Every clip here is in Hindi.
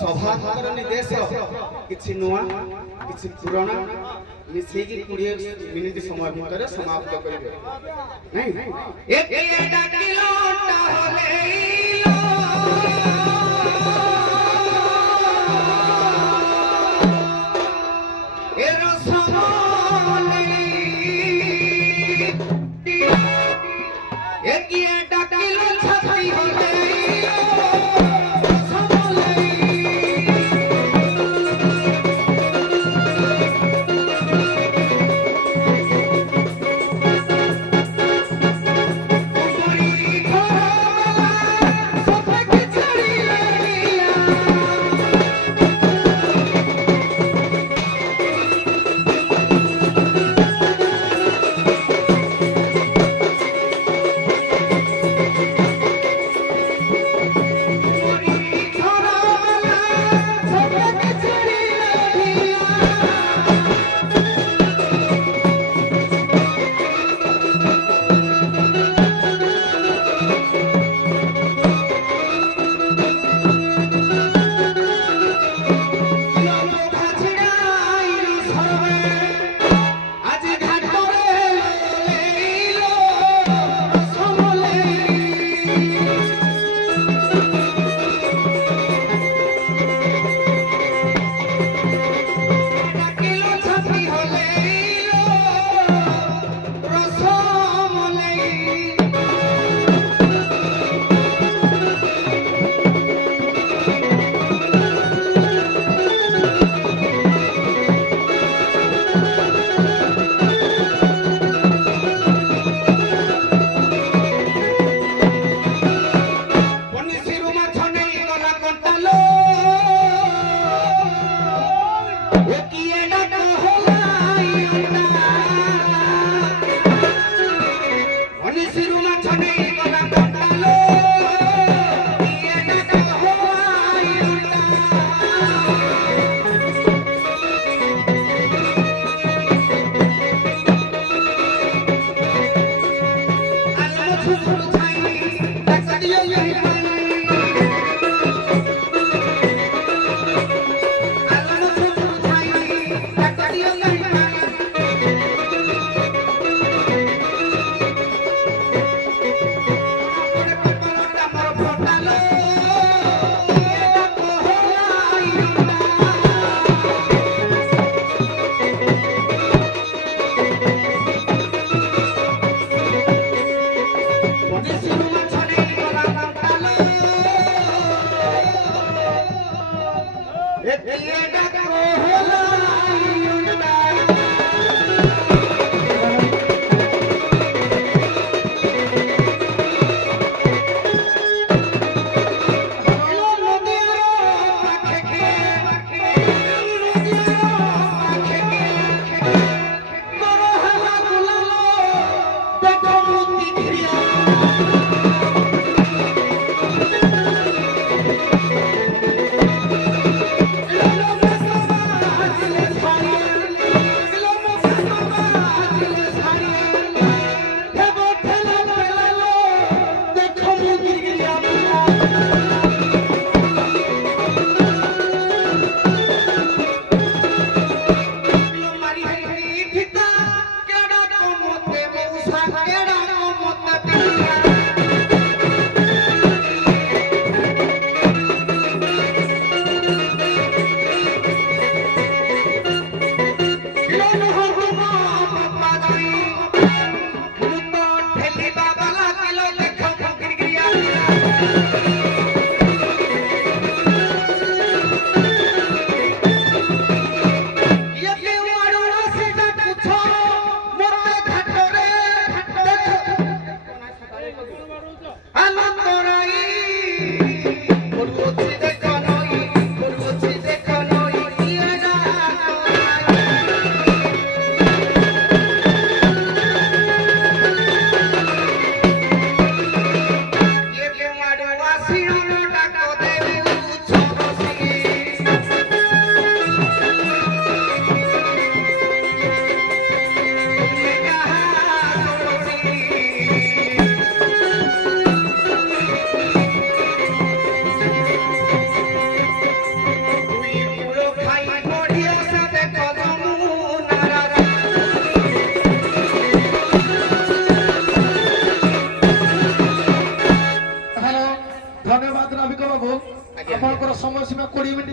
सभापतिर निर्देश किसी नुआ किसी पुराना मिसेगी 20 मिनिट समय भितर समाप्त करिवे नहीं एक डाकिलो टालेलो एरो समले एक डाकिलो छाती होले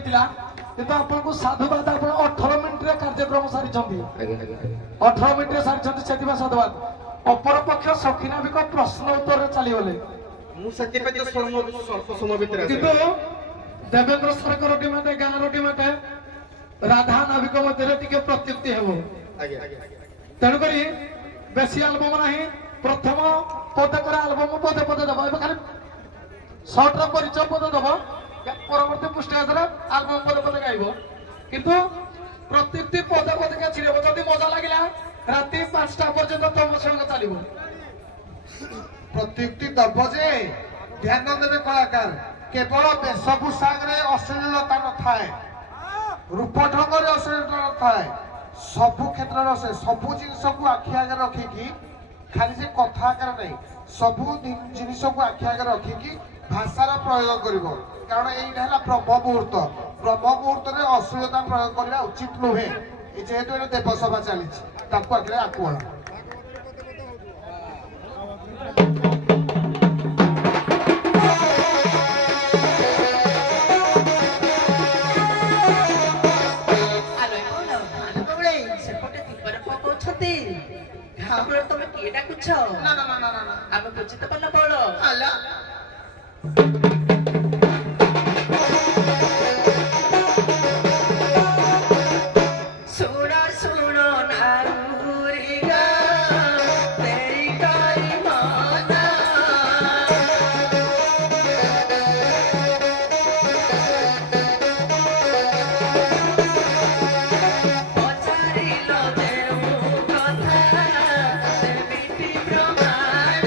मिलता किंतु आपको साधुवाद आप 18 मिनिट कार्यक्रम सारी 18 मिनिट सारी से साधुवाद अपर पक्ष सखीनाभिक प्रश्न उत्तर चलीगले किंतु देवेंद्र सरकार टीम गाँव टीम राधा नाभिक मध्य प्रत्युक्ति हेब तेणुक बेसी आलबम ना प्रथम पदकर आलबम पदे पदे दब खाली सर्टर परिचय पद दब परवर्ती पुष्टि आलबम पदे पदे गाइब किंतु प्रत्युक्ति पदे पदे छिड़ब जदि मजा लगे राति 5टा पर्यंत तुम संग चलो प्रत्युक्ति दब जे ध्यान देवे कलाकार केवल वेशभूषा अश्लीलता न थाए रूप ढंग अश्लीलता न थाए सबु क्षेत्र से सबु जिनस को आखि आगे रखिकी खाली से कथा आगे नहीं सबु जिनस को आखि आगे रखिकी भाषार प्रयोग करिवो कारण एइटा हला ब्रह्म मुहूर्त रे अश्लीलता प्रयोग करना उचित नुहे जेहेतु एटा देवसभा चली ताकू आगे आकुआ तुम किए डाकुछ ना ना ना ना ना आम बुझी तो पल्ला पड़ो आला सुनो सुनो नारुरिगा तेरी कारी माना पचारी लो देऊ कथा देवी ब्रह्मांड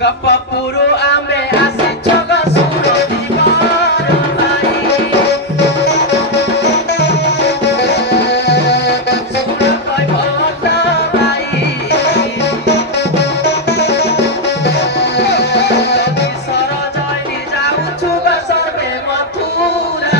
Gapapuro ame asik choga suro diwaro mai suro koi bhota mai jodi sara jai jau chuga sarbe mathura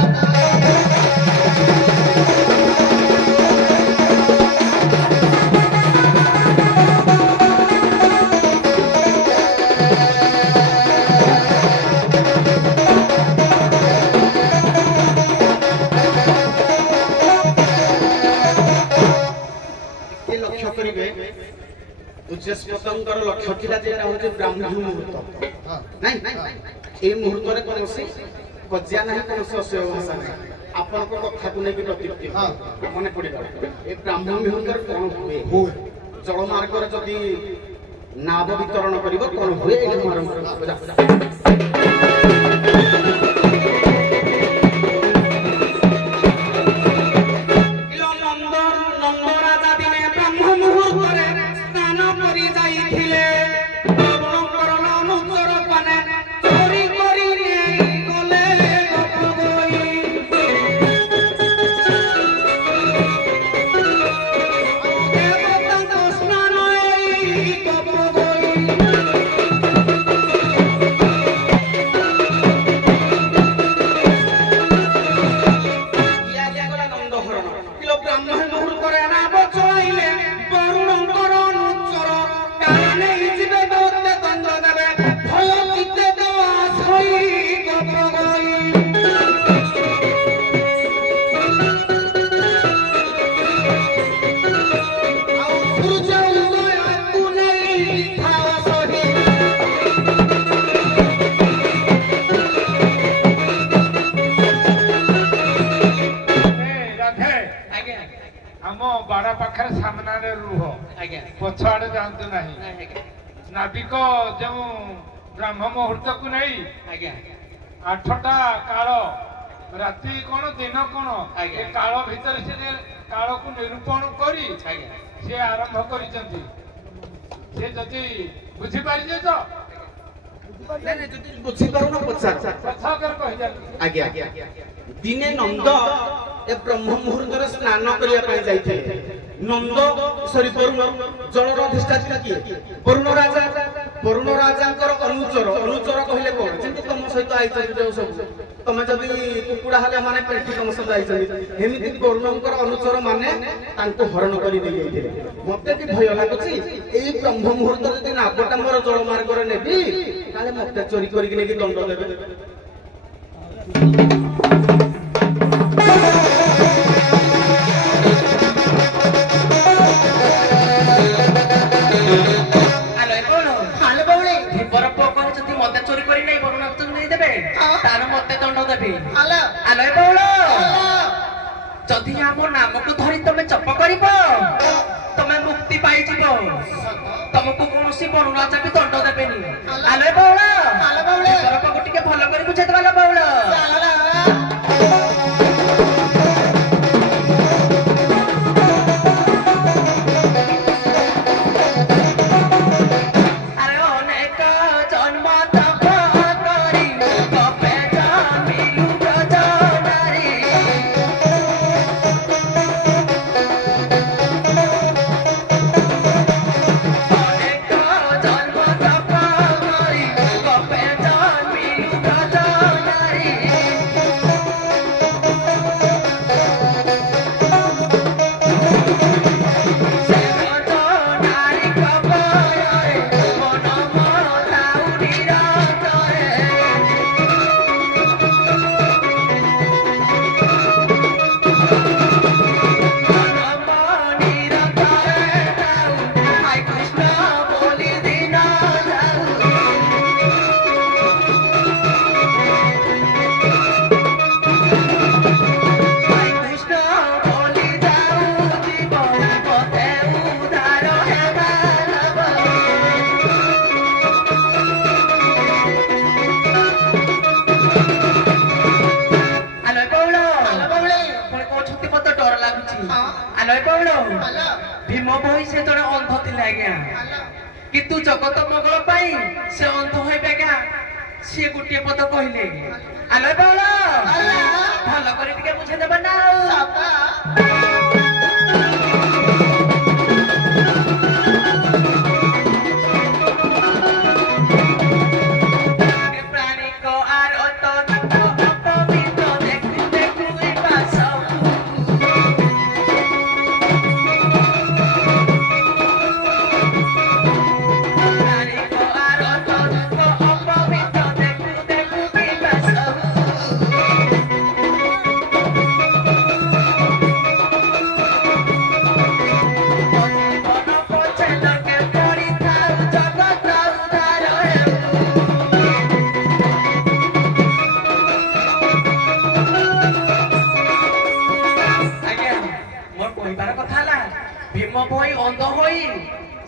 उच्चस्पतंकर लक्ष्य थिला जेटा होजे ब्राह्मण मुहूर्त नहीं ए मुहूर्त रे कोनोसी कज्या नाही कोनोसी असेव भाषा नाही आपन को कथा को नेकी प्रत्युक्ति मने पड़ी ए ब्राह्मण मुहूर्त रे कोन हुए जल मार्ग रे जदी नाभ वितरण करिवो कोन हुए ए आरंभ नहीं नाविक जो ब्रह्म मुहूर्त को नहीं आज्ञा 8टा काल राति कौन दिन कौन आज्ञा। काल भीतर से काल को निरूपण करी आज्ञा से आरंभ करिसंती से जति बुझी पारिजे तो बुझी पारुना पचार कथा कर कहि जा आज्ञा दिने नंद ए ब्रह्म मुहूर्त स्नान करिया ପାଇଁ ଯାଇଥିଲେ नंद सॉरी वरुण जलर अधिष्ठात्री किए वरुण राजांकर अनुचर कहले कोन जेंति तुम सहित आइछन जो सब तमे जदी कुकुड़ा हले माने पेठी तुम सहित आइछन हेमिति वरुणकर अनुचर माने तांको हरण करी दे जाइथिले मते कि भय लागुची एई ब्रह्म मुहूर्त जदी नाबटा मोर जल मार्ग रे नेबी काले मते चोरी करी कि नेकी दंड देबे जदि आम नाम को धरी तुम चप कर तुम मुक्ति पाई तुमको कौन वरुण राजा भी दंड देवेनि आलो बौल टे भल कर बुझेदे बौल भीम बोई से जड़े अंध थिले आज्ञा किंतु जगत मंगल पाई से अंध होइबे आज्ञा से गुटिए पद कहले आलो बौल भल करी टिके बुझे देबा ना प्राणी को आर अत अपवित्र देखु देखु ए पास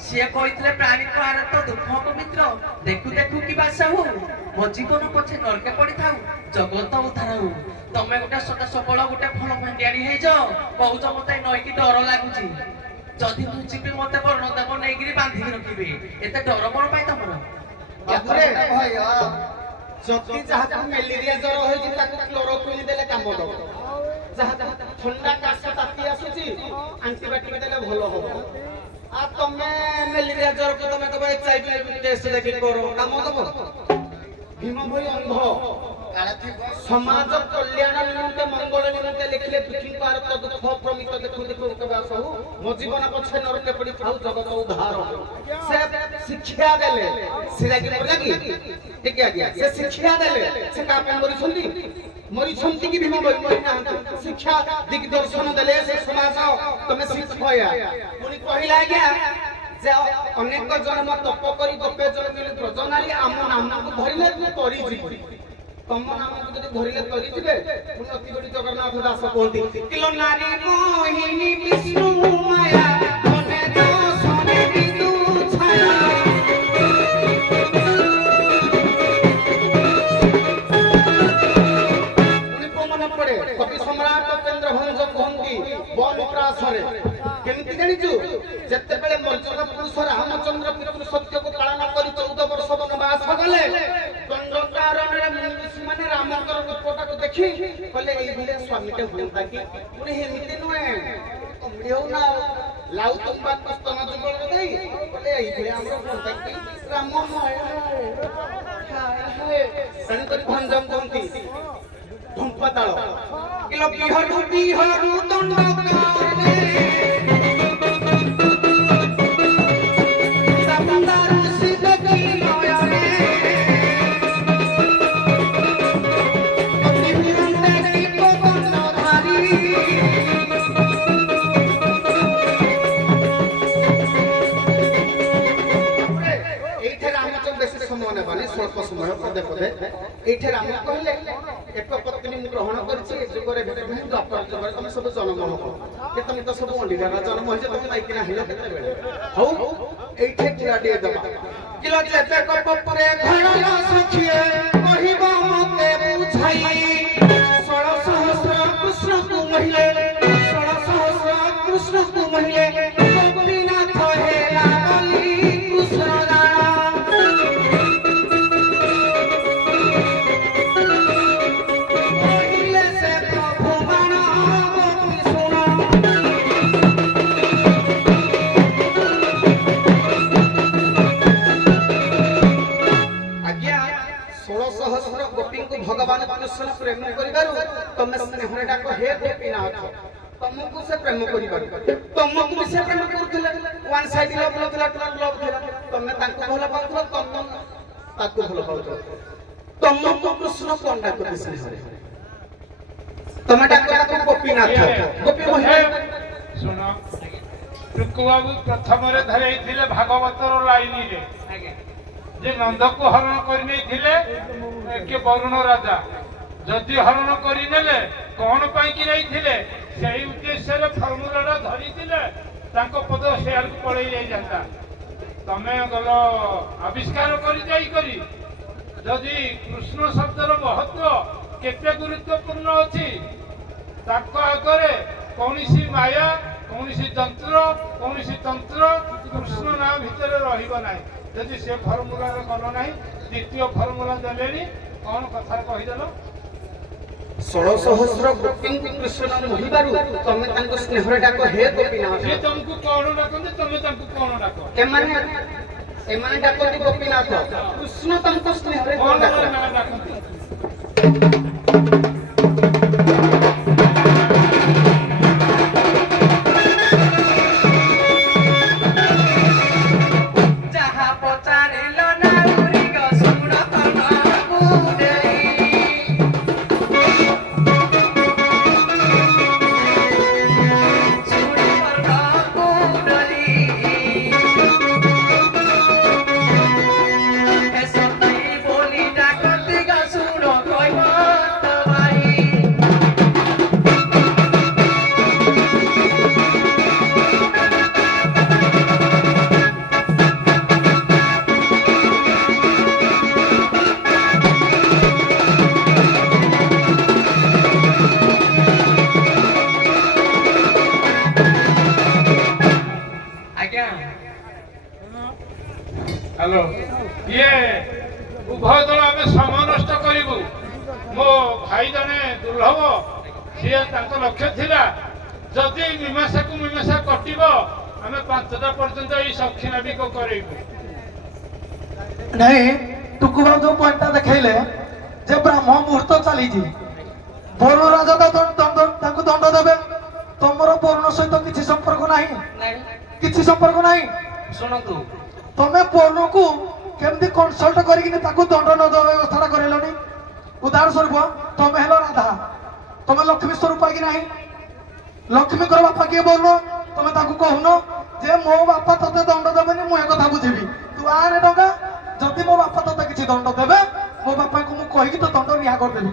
सी कहते प्राणी को आर तो दुख पवित्र देखु देखु कि बासहु मो जीवन पछे नरके पड़ी था जगत उद्धार हो तमे गोटे सदा सबल गोटे फल भांडियाणी हे जो कहूच मते नई कि डर लागुची जदि मु जीवी मते वर्ण देव नहीं बांधि रखिबे एते डर कोन पाई तमरो भैया जति जहा मलेरिया ज्वर होई ताकू क्लोरोक्विन देले काम दो जहा ठंडा काश ताती आसुची एंटीबायोटिक देले भलो हो आ तमे मलेरिया ज्वर को तमे कबे एचआईवी टेस्ट देखि करो काम दबो भीम भई अंध काला थी समाज कल्याण निमंते मंगल निमंते लिखले दुखी पार तो दुख प्रमित देखु देखु कबे आसहु मो जीवन पछे नरके पड़ी थाउ जगत उद्धार से शिक्षा देले से लागी लागी ठीक है गया से शिक्षा देले से का पे मरी छंती की भीम भई मरी ना शिक्षा दिग्दर्शन देले से समाज तमे शिक्षया पुनी कहिला गया जे अनेक जन्म तप करी तपे जन मिली प्रजनाली आम नाम को धरिले तू तरी जीवी तम नाम को जदी धरिले तरी जीवे पुनी अति बड़ी जगन्नाथ दास कहती किलो नारी मोहिनी विष्णु माया मने जो सोने बिंदु छाया ଦେଖି କହିଲେ ଏଇଭଳିଆ ସ୍ୱାମୀଟେ ହୁଅନ୍ତା କି ପୁଣି ଏମିତି ନୁହେଁ ମିଳିବ ନା ଲାଉ ତୁମ୍ବା ସ୍ତନ ଯୁଗଳ ଦେଇ କହିଲେ ଏଇଭଳିଆ ଆମର ହୁଅନ୍ତା କି ରାମ ତେଣୁକରି ଭଞ୍ଜମ କୁହନ୍ତି ଢୁମ୍ପା ତାଳ କିଲୋ ବିହରୁ ବିହରୁ ଦଣ୍ଡ স্বল্প সময় পদে পদে এইঠে রাম কহিলে এক পত্নী মু গ্রহণ করেছি এ যুগরে দ্বাপর যুগরে তুমি সব জন্ম হব কে তুমি তো সব অন্ডিগার জন্ম হয়েছে তুমি মাইকিনা হেলে কেতে বেলে হউ এইঠে কিলা দিয়ে দেবা কিলা যেতে কপরে ঘড়ল সখিয়ে কহিব মতে বুঝাই 16 সহস্র কৃষ্ণ কু মহিলে 16 সহস্র কৃষ্ণ কু মহিলে গোপীনাথ হেলা বলি কৃষ্ণ भगवान कृष्ण प्रेम करिबारु तमे स्नेहरे डाक हे गोपीनाथ तुमको से प्रेम करिबारु तुमको भी से प्रेम करथिले वन साइड लव थिला तमे ताको भलो पाउथलो ताको भलो पाउथलो तुमको कृष्ण कोन डाक स्नेहरे तमे डाक गोपीनाथ गोपी महिला सुनो टुकु बाबू प्रथम रे धरै थिले भागवतर लाइनी रे जे नंद को हरण कर नहीं थिले के वरुण राजा जदि हरण करी नेले कोन पाई कि नहीं थिले सेही उद्देश्य रे फॉर्मूला धरी थिले तांको पद शेयर को पड़े जाई जाता तमे गलो आविष्कार करी जाई करी जदि कृष्ण शब्दर महत्व केते गुरुत्वपूर्ण अछि ताको आगरे कोनिसी माया कोनिसी तंत्र कृष्ण नाम भितर रहिबो नाही यदि से फॉर्मूला गल ना द्वितीय फॉर्मूला देले कौन कथा कहीदेल 16 सहस्र गोपी कृष्ण मोहिबारु तमे तांको स्नेहरे डाक हे गोपीनाथ से तुमको कौन डाकंते तमे तांको कौन डाको एमाने डाकती गोपीनाथ कृष्ण तांको स्नेहरे कौन डाकती हेलो ये उभय दल आम समय नष्ट करूँ मो भाई जने दुर्लभ सी लक्ष्य थिला जदि मीमांसा को मीमांसा कटिब आम 5टा पर्यंत ये सक्षिणाबी को करेबू नहीं टुकु बाबू जो पॉइंट देखले जे ब्राह्मण मुहूर्त चली वरुण राजा दंड देवे तुमर वरुण सहित किसी संपर्क नहीं किसी संपर्क नहीं शुणु तमे वरुण को केमती कंसल्ट करके दंड न दवा व्यवस्था करलनी उदाहरण स्वरूप तमे हेलो राधा तमे लक्ष्मी स्वरूप कि नहीं लक्ष्मी को बापा किए वरुण तमे कहून जे मो बापा तते दंड देवेनि मु कथा बुझेबी तू आने टंका जदि मो बापा तते किसी दंड देवे मो बापा को मु कहि तो दंड रिहा कर देबी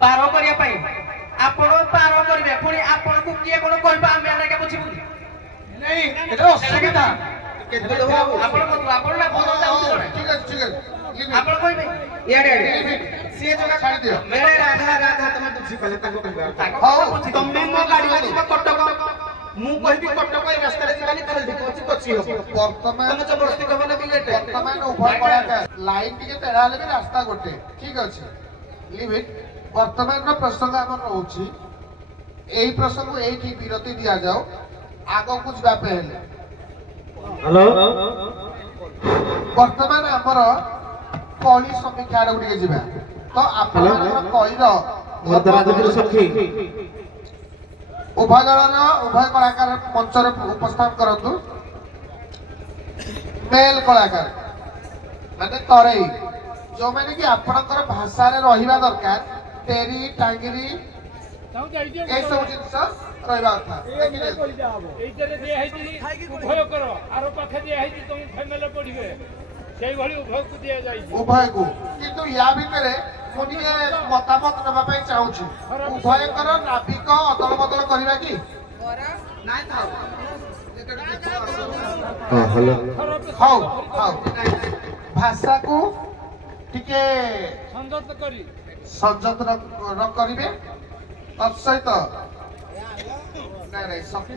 पार करिया पाई आपण पार करिवे पुणी आपण को किए कोन कहबा हम आने के बुझिबु नहीं एटा असुविधा आपण को आपण ना बोल जाऊ ठीक है आपण कहबे याडे से जगह छाड़ दियो मेरे राधा राधा तमे बुझी पले ताको कहबा हां तमे मो गाड़ी में कटक ମୁଁ କହିବି କଟକ ଏ ରାସ୍ତାରେ ଯିବାନି ଖାଲି ଦେଖ ଅଛି କଚି ହବ ବର୍ତ୍ତମାନ ତମେ ଜବରଦସ୍ତି କହିବ ନା ବିଲେଟ ବର୍ତ୍ତମାନ ଉଭୟ କଳାକାର ଲାଇନ ଟିକେ ତେଢା ହେଲେ ବି ରାସ୍ତା ଗୋଟେ ଠିକ ଅଛି ଲିମିଟ ବର୍ତ୍ତମାନର ପ୍ରସଙ୍ଗ ଆମର ରହୁଛି ଏଇ ପ୍ରସଙ୍ଗ ଏଇଠି ବିରତି ଦିଆଯାଉ ଆଗକୁ ଯିବା ପାଇଁ ହେଲେ ବର୍ତ୍ତମାନ ଆମର କଳି ସମୀକ୍ଷା ଆଡକୁ ଟିକେ ଯିବା ତ ଆପଣଙ୍କର କଳିର ଉଭୟ ଦଳର ଉଭୟ କଳାକାର ମଞ୍ଚରେ ଉପସ୍ଥାପନ କରନ୍ତୁ ମେଲ କଳାକାର ମାନେ ତରେଇ ଯୋଉମାନେ କି ଆପଣଙ୍କର ଭାଷାରେ ରହିବା ଦରକାର ଟେରି ଟାଙ୍ଗିରି ଏସବୁ ଜିନିଷ ରହିବା କଥା ଉଭୟକୁ କିନ୍ତୁ ୟା ଭିତରେ ମୁଁ ଟିକେ ମତାମତ ନେବା ପାଇଁ ଚାହୁଁଛି ଉଭୟଙ୍କର ନାବିକ ଅଦଳ ବଦଳ କରିବା କି ହଉ ହଉ ଭାଷାକୁ ଟିକେ ସଂଯତ କରିବେ ତତ୍ସହିତ ନାଇଁ ଶକ୍ତି